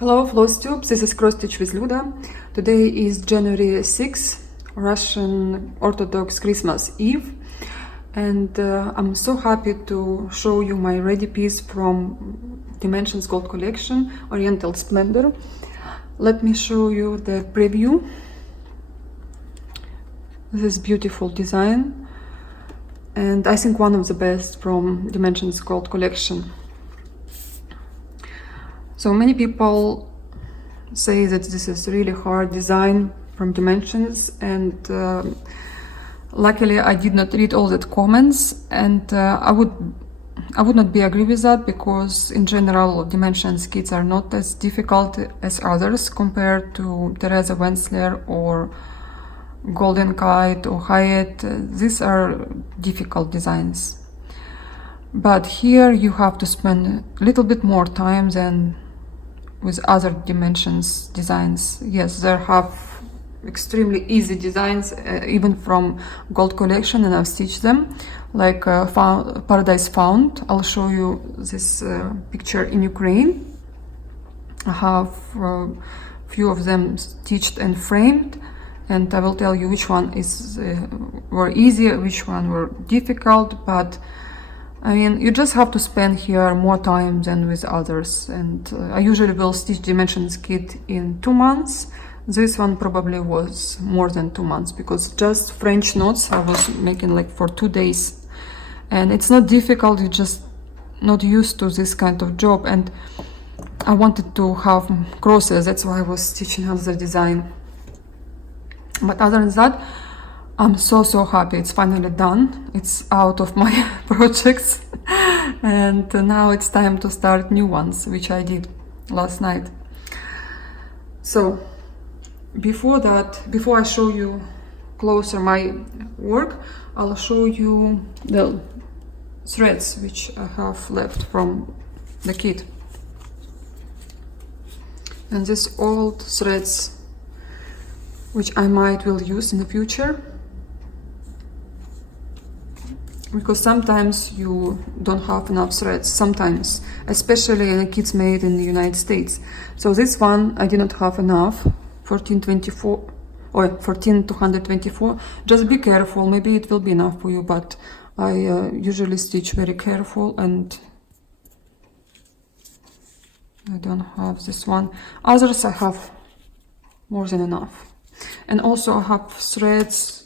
Hello Floss Tubes, this is Cross Stitch with Luda. Today is January 6th, Russian Orthodox Christmas Eve, and I'm so happy to show you my ready piece from Dimensions Gold Collection, Oriental Splendor. Let me show you the preview. This beautiful design, and I think one of the best from Dimensions Gold Collection. So many people say that this is really hard design from Dimensions, and luckily I did not read all the comments, and I would not be agree with that, because in general Dimensions kits are not as difficult as others compared to Teresa Wenzler or Golden Kite or Hyatt. These are difficult designs, but here you have to spend a little bit more time than with other Dimensions designs. Yes, there have extremely easy designs, even from Gold Collection, and I've stitched them, like Paradise Found. I'll show you this picture in Ukraine. I have few of them stitched and framed, and I will tell you which one were easy, which one were difficult, but I mean, you just have to spend here more time than with others, and I usually will stitch Dimensions kit in 2 months. This one probably was more than 2 months, because just French knots I was making like for 2 days, and it's not difficult, you're just not used to this kind of job, and I wanted to have crosses, that's why I was stitching another design. But other than that, I'm so happy it's finally done. It's out of my projects, and now it's time to start new ones, which I did last night. So before I show you closer my work, I'll show you the threads which I have left from the kit. And these old threads which I will use in the future, because sometimes you don't have enough threads, sometimes, especially in kits made in the United States. So this one I did not have enough, 1424 or 14224. Just be careful, maybe it will be enough for you, but I usually stitch very careful, and I don't have this one. Others I have more than enough. And also I have threads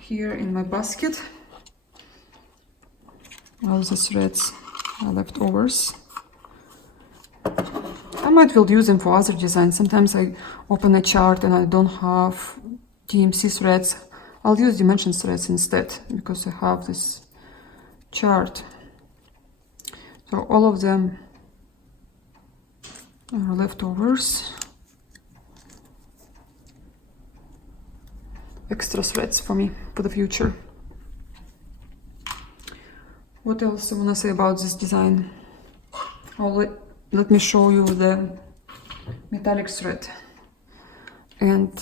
here in my basket. All the threads are leftovers. I will use them for other designs. Sometimes I open a chart and I don't have DMC threads. I'll use Dimensions threads instead, because I have this chart. So all of them are leftovers. Extra threads for me for the future. What else I want to say about this design? Let me show you the metallic thread. And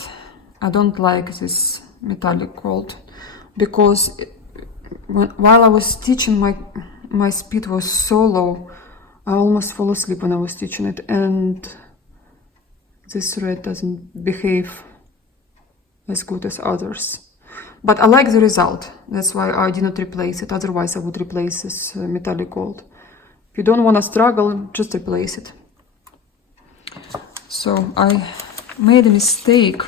I don't like this metallic gold, because while I was stitching, my speed was so low, I almost fall asleep when I was stitching it, and this thread doesn't behave as good as others. But I like the result, that's why I did not replace it, otherwise I would replace this metallic gold. If you don't want to struggle, just replace it. So I made a mistake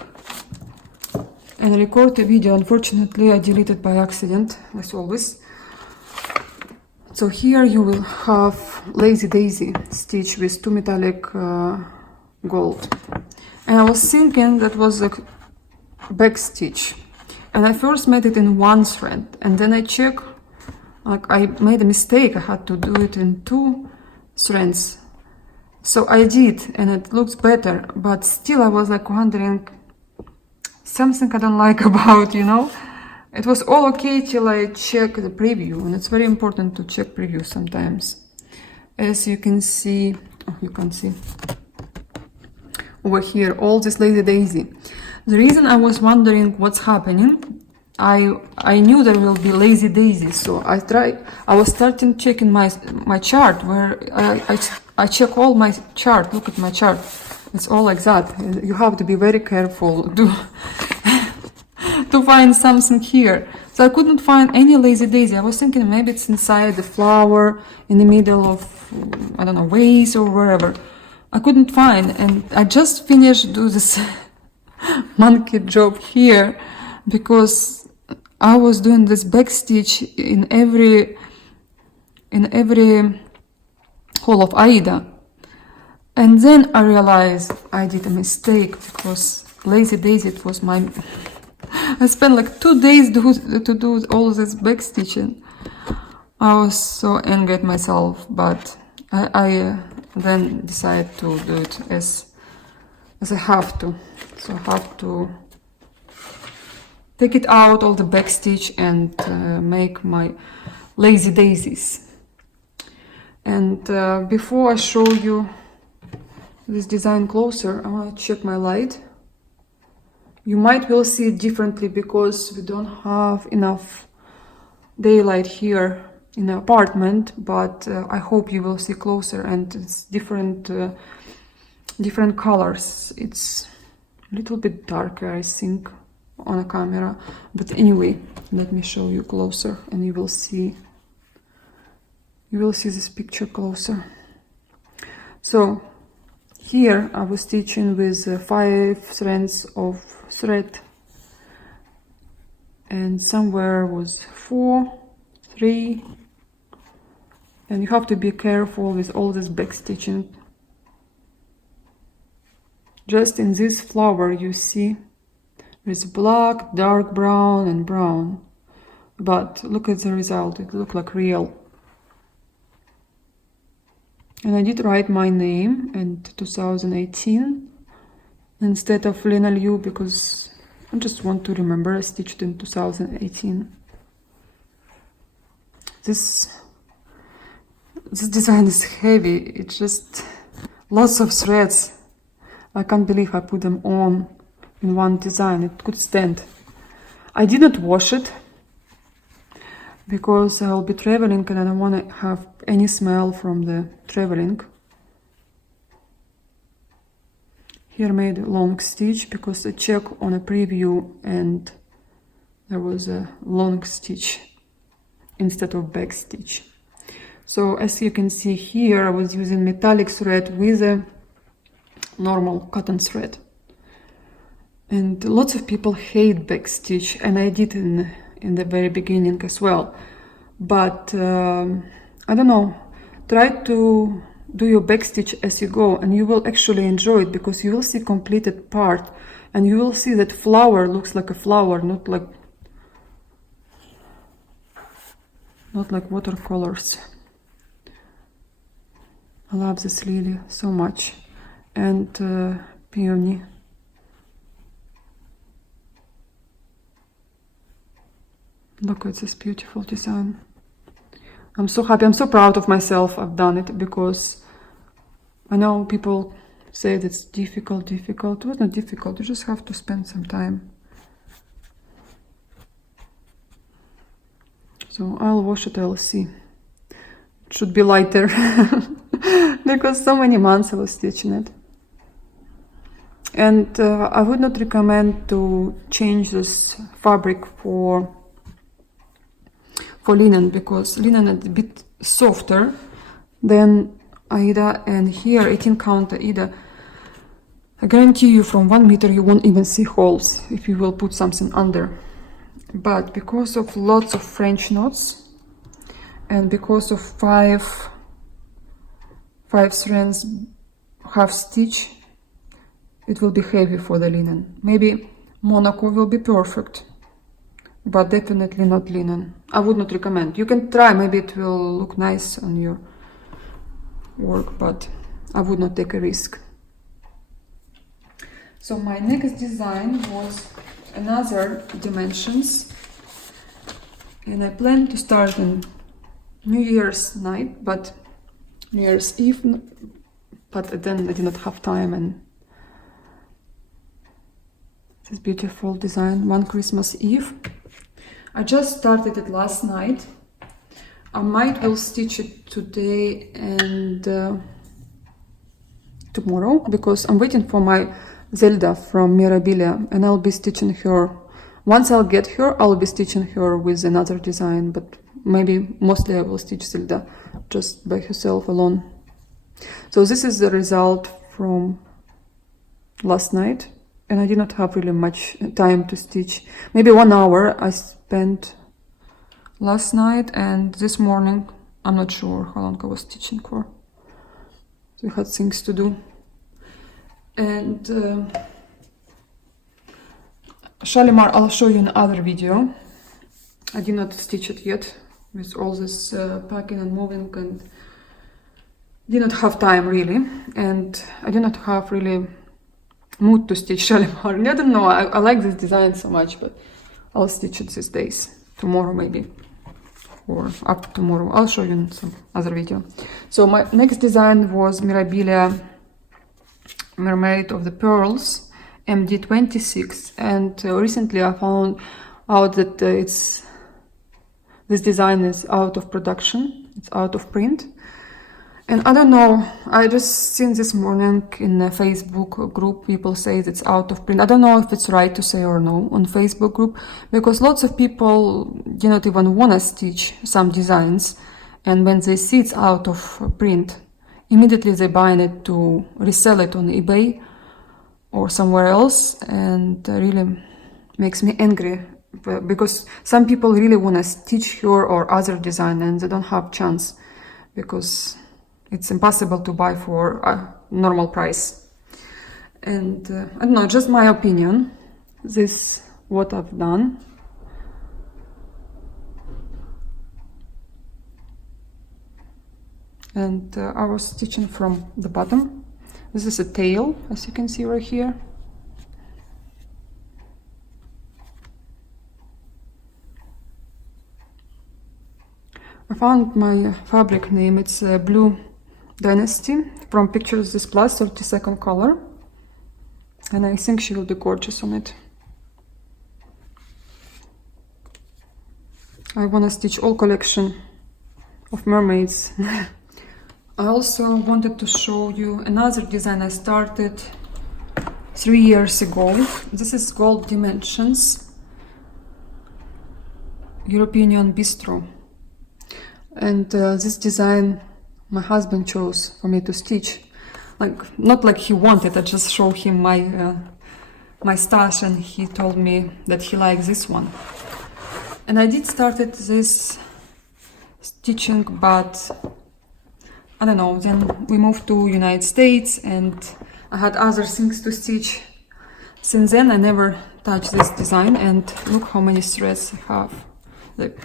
and recorded a video. Unfortunately I deleted by accident, as always. So here you will have Lazy Daisy stitch with 2 metallic gold, and I was thinking that was a back stitch, and I first made it in 1 thread, and then I checked, like I made a mistake, I had to do it in 2 threads. So I did, and it looks better, but still I was like wondering, something I don't like about, you know. It was all okay till I check the preview, and it's very important to check preview sometimes. As you can see, over here, all this Lazy Daisy. The reason I was wondering what's happening, I knew there will be Lazy Daisy, so I was starting checking my chart, where I check all my chart. Look at my chart. It's all like that. You have to be very careful to to find something here. So I couldn't find any lazy daisy. I was thinking maybe it's inside the flower, in the middle of, I don't know, vase or wherever. I couldn't find, and I just finished do this monkey job here because I was doing this back stitch in every hole of Aida, and then I realized I did a mistake because lazy daisy, it was my I spent like 2 days to do all this back stitching. I was so angry at myself, but I then decided to do it as I have to. So I have to take it out, all the back stitch, and make my lazy daisies. And before I show you this design closer, I want to check my light. You might will see it differently because we don't have enough daylight here in the apartment, but I hope you will see closer, and it's different colors. It's a little bit darker, I think, on a camera, but anyway, let me show you closer and you will see this picture closer. So here I was stitching with 5 strands of thread, and somewhere was 4, 3, and you have to be careful with all this back stitching. Just in this flower you see there's black, dark brown and brown, but look at the result, it looks like real. And I did write my name in 2018 instead of Lena Liu because I just want to remember I stitched in 2018. This design is heavy, it's just lots of threads. I can't believe I put them on in one design, it could stand. I didn't wash it because I'll be traveling and I don't want to have any smell from the traveling. Here I made a long stitch because I checked on a preview and there was a long stitch instead of back stitch. So as you can see here, I was using metallic thread with a normal cotton thread. And lots of people hate back stitch, and I did in the very beginning as well. But I don't know, try to do your back stitch as you go and you will actually enjoy it because you will see completed part and you will see that flower looks like a flower, not like watercolors. I love this lily so much, and peony. Look at this beautiful design. I'm so happy, I'm so proud of myself I've done it because I know people say that's difficult. It was not difficult, you just have to spend some time. So I'll wash it, I'll see. It should be lighter because so many months I was stitching it. And I would not recommend to change this fabric for linen because linen is a bit softer than Aida, and here 18 count Aida, I guarantee you from 1 meter you won't even see holes if you will put something under. But because of lots of French knots and because of 5 strands half stitch, it will be heavy for the linen. Maybe Monaco will be perfect, but definitely not linen. I would not recommend. You can try, maybe it will look nice on your work, but I would not take a risk. So my next design was another dimensions, and I plan to start on New Year's night, but New Year's Eve, but then I did not have time. And this beautiful design, one Christmas Eve. I just started it last night. I might will stitch it today and tomorrow, because I'm waiting for my Zelda from Mirabilia, and I'll be stitching her. Once I'll get her, I'll be stitching her with another design, but maybe mostly I will stitch Zelda just by herself alone. So this is the result from last night, and I did not have really much time to stitch. Maybe 1 hour I spent last night, and this morning I'm not sure how long I was stitching for. We had things to do. And Shalimar, I'll show you in another video. I did not stitch it yet with all this packing and moving, and did not have time really, and I did not have really mood to stitch Shalimar. I don't know, I like this design so much, but I'll stitch it these days, tomorrow maybe, or after tomorrow. I'll show you in some other video. So my next design was Mirabilia Mermaid of the Pearls MD26, and recently I found out that this design is out of production, it's out of print. And I don't know, I just seen this morning in a Facebook group, people say it's out of print. I don't know if it's right to say or no on Facebook group, because lots of people do not even want to stitch some designs, and when they see it's out of print, immediately they buy it to resell it on eBay or somewhere else, and really makes me angry, because some people really want to stitch her or other design and they don't have chance, because it's impossible to buy for a normal price. And I don't know, just my opinion. This is what I've done. And I was stitching from the bottom. This is a tail, as you can see right here. I found my fabric name, it's Blue Dynasty, from Pictures This Plus, 32nd color, and I think she will be gorgeous on it. I want to stitch all collection of mermaids. I also wanted to show you another design I started 3 years ago. This is Gold Dimensions European Union Bistro, and this design my husband chose for me to stitch. Like, not like he wanted, I just showed him my stash, and he told me that he likes this one. And I did started this stitching, but I don't know, then we moved to United States and I had other things to stitch. Since then I never touched this design, and look how many threads I have. Like,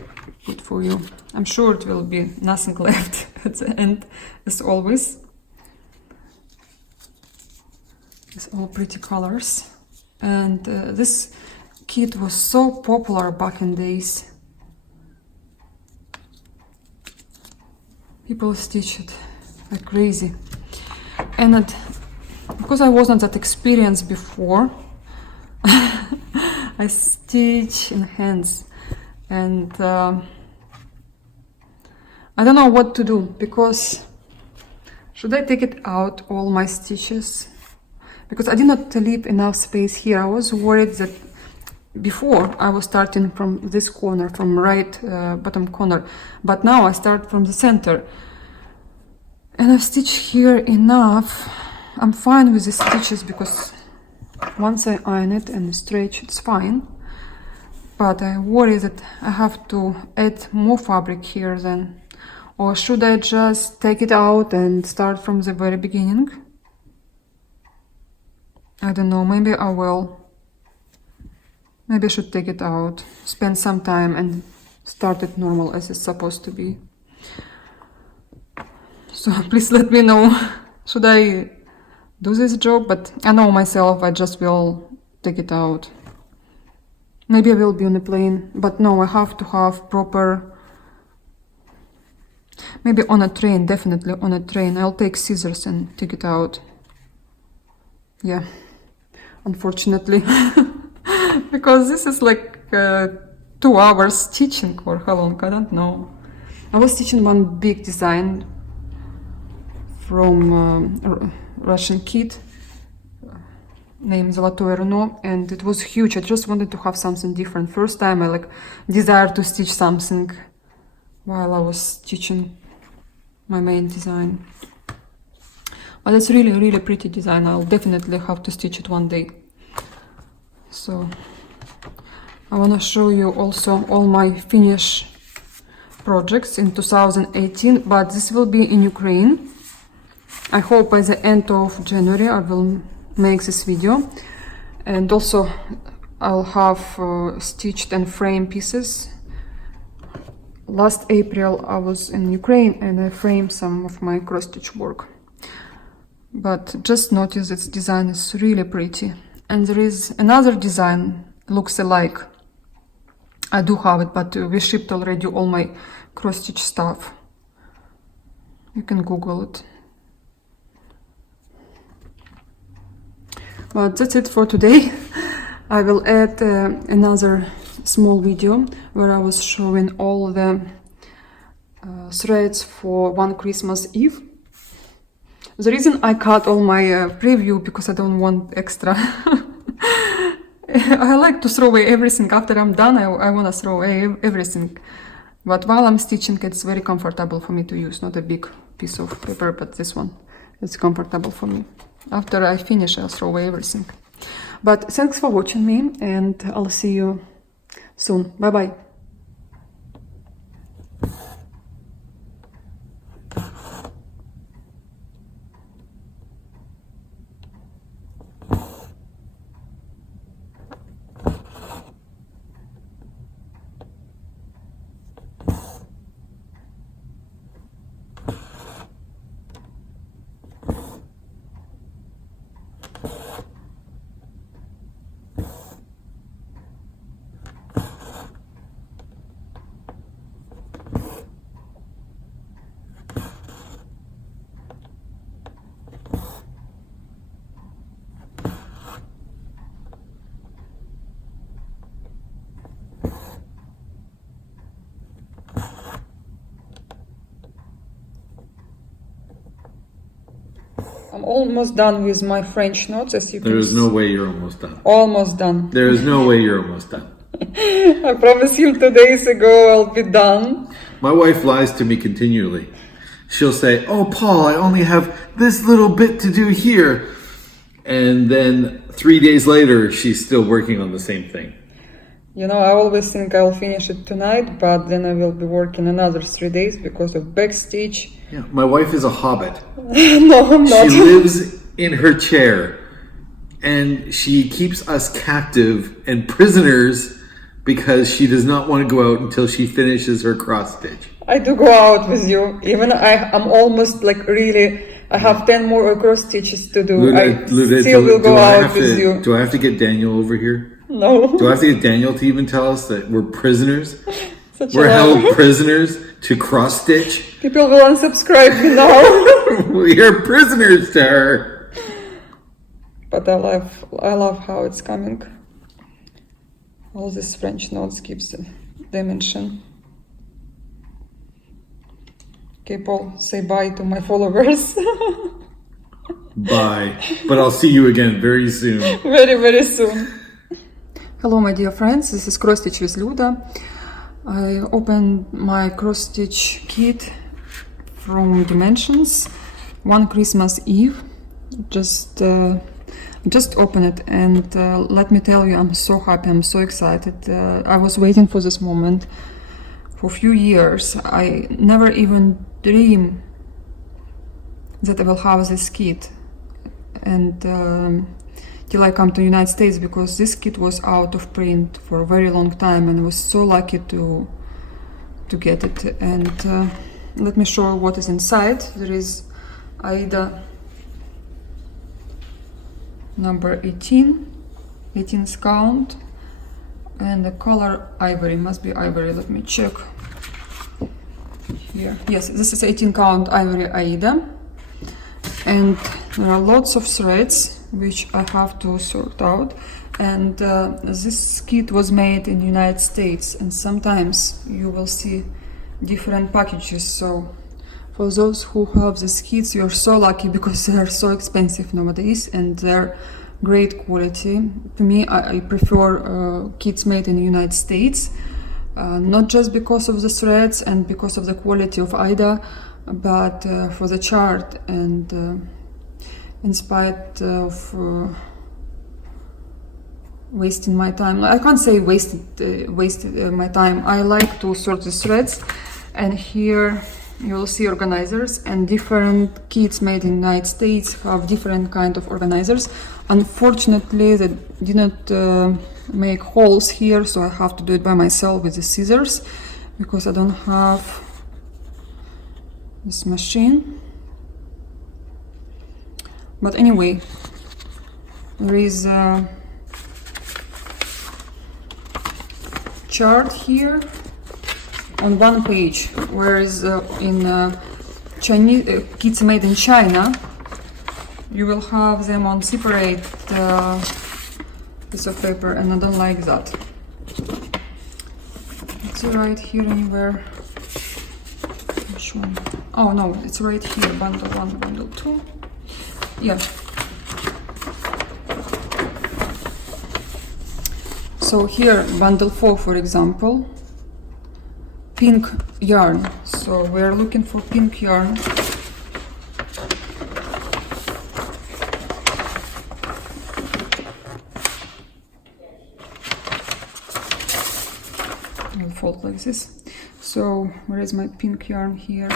good for you. I'm sure it will be nothing left at the end, as always. It's all pretty colors. And this kit was so popular back in days. People stitch it like crazy. And because I wasn't that experienced before, I stitch in hands. And I don't know what to do, because should I take it out, all my stitches? Because I did not leave enough space here. I was worried that before I was starting from this corner, from right bottom corner, but now I start from the center. And I've stitched here enough. I'm fine with the stitches, because once I iron it and stretch, it's fine. But I worry that I have to add more fabric here then. Or should I just take it out and start from the very beginning? I don't know, maybe I will. Maybe I should take it out, spend some time and start it normal as it's supposed to be. So please let me know, should I do this job? But I know myself, I just will take it out. Maybe I will be on a plane, but no, I have to have proper, maybe on a train, definitely on a train. I'll take scissors and take it out. Yeah, unfortunately, because this is like 2 hours stitching, or how long, I don't know. I was stitching one big design from Russian kit named Zolotoy Runo, and it was huge. I just wanted to have something different. First time I like desired to stitch something while I was stitching my main design. But it's really pretty design. I'll definitely have to stitch it one day. So I want to show you also all my finish projects in 2018, but this will be in Ukraine. I hope by the end of January I will make this video, and also I'll have stitched and framed pieces. Last April I was in Ukraine and I framed some of my cross stitch work. But just notice its design is really pretty. And there is another design, looks alike. I do have it, but we shipped already all my cross stitch stuff. You can Google it. But that's it for today. I will add another small video where I was showing all the threads for one Christmas Eve. The reason I cut all my preview because I don't want extra. I like to throw away everything. After I'm done, I want to throw away everything. But while I'm stitching, it's very comfortable for me to use. Not a big piece of paper, but this one. It's comfortable for me. After I finish, I'll throw away everything. But thanks for watching me, and I'll see you soon. Bye bye. I'm almost done with my French knots, as you can see. There is no way you're almost done. Almost done. There is no way you're almost done. I promised him 2 days ago I'll be done. My wife lies to me continually. She'll say, "Oh, Paul, I only have this little bit to do here." And then 3 days later, she's still working on the same thing. You know, I always think I'll finish it tonight, but then I will be working another 3 days because of backstitch. Yeah, my wife is a hobbit. No, I'm not. She lives in her chair, and she keeps us captive and prisoners because she does not want to go out until she finishes her cross stitch. I do go out with you. Even I'm almost like really, I have 10 more cross stitches to do. Luda, still will go out with you. Do I have to get Daniel over here? No. Do I have to get Daniel to even tell us that we're prisoners? We're held prisoners to cross stitch? People will unsubscribe me now. We are prisoners to her. But I love how it's coming. All these French notes gives the dimension. Okay, Paul, say bye to my followers. Bye. But I'll see you again very soon. Very soon. Hello, my dear friends. This is Cross Stitch with Luda. I opened my cross stitch kit from Dimensions one Christmas Eve. Just open it, and let me tell you, I'm so happy, I'm so excited. I was waiting for this moment for a few years. I never even dreamed that I will have this kit, and till I come to the United States, because this kit was out of print for a very long time, and I was so lucky to get it. And let me show you what is inside. There is Aida number 18th count, and the color ivory, must be ivory. Let me check here. Yes, this is 18 count ivory Aida, and there are lots of threads which I have to sort out. And this kit was made in the United States, and sometimes you will see different packages, so For those who have these kits, you're so lucky because they are so expensive nowadays and they're great quality. To me, I prefer kits made in the United States, not just because of the threads and because of the quality of Ida, but for the chart and in spite of wasting my time. I can't say wasted my time. I like to sort the threads, and here you will see organizers, and different kits made in the United States have different kind of organizers. Unfortunately, they didn't make holes here, so I have to do it by myself with the scissors because I don't have this machine. But anyway, there is a chart here on one page, whereas in Chinese kits made in China, you will have them on separate piece of paper, and I don't like that. It's right here anywhere. Which one? Oh no, it's right here. Bundle 1, bundle 2. Yeah. So here, bundle 4, for example, pink yarn. So we are looking for pink yarn. I'll fold like this. So where is my pink yarn here?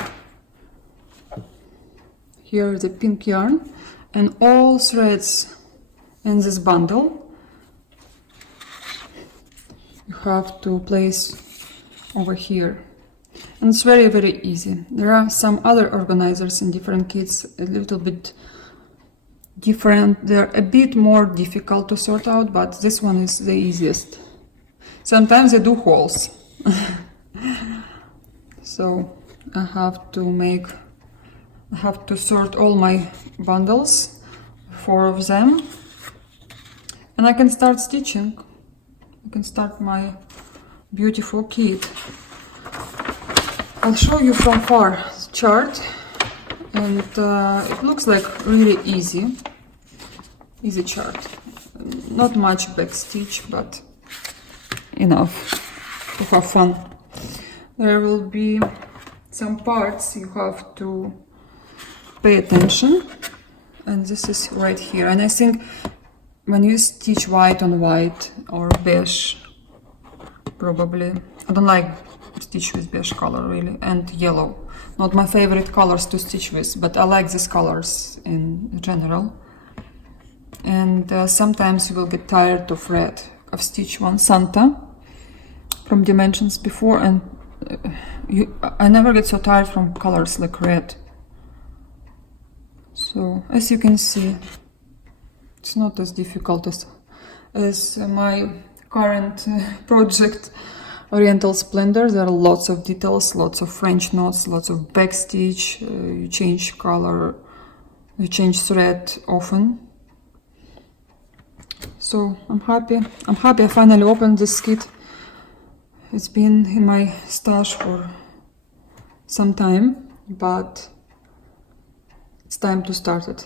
Here is the pink yarn, and all threads in this bundle you have to place over here, and it's very, very easy. There are some other organizers in different kits a little bit different. They're a bit more difficult to sort out, but this one is the easiest. Sometimes I do holes. So I have to sort all my bundles, 4 of them, and I can start stitching. I can start my beautiful kit. I'll show you from far the chart, and it looks like really easy chart. Not much back stitch, but enough to have fun. There will be some parts you have to pay attention, and this is right here. And I think when you stitch white on white or beige, probably, I don't like stitch with beige color really, and yellow. Not my favorite colors to stitch with, but I like these colors in general. And sometimes you will get tired of red. I've stitched one Santa from Dimensions before, and I never get so tired from colors like red. So as you can see, it's not as difficult as my current project, Oriental Splendor. There are lots of details, lots of French knots, lots of backstitch. You change color, you change thread often. So I'm happy I finally opened this kit. It's been in my stash for some time, but it's time to start it.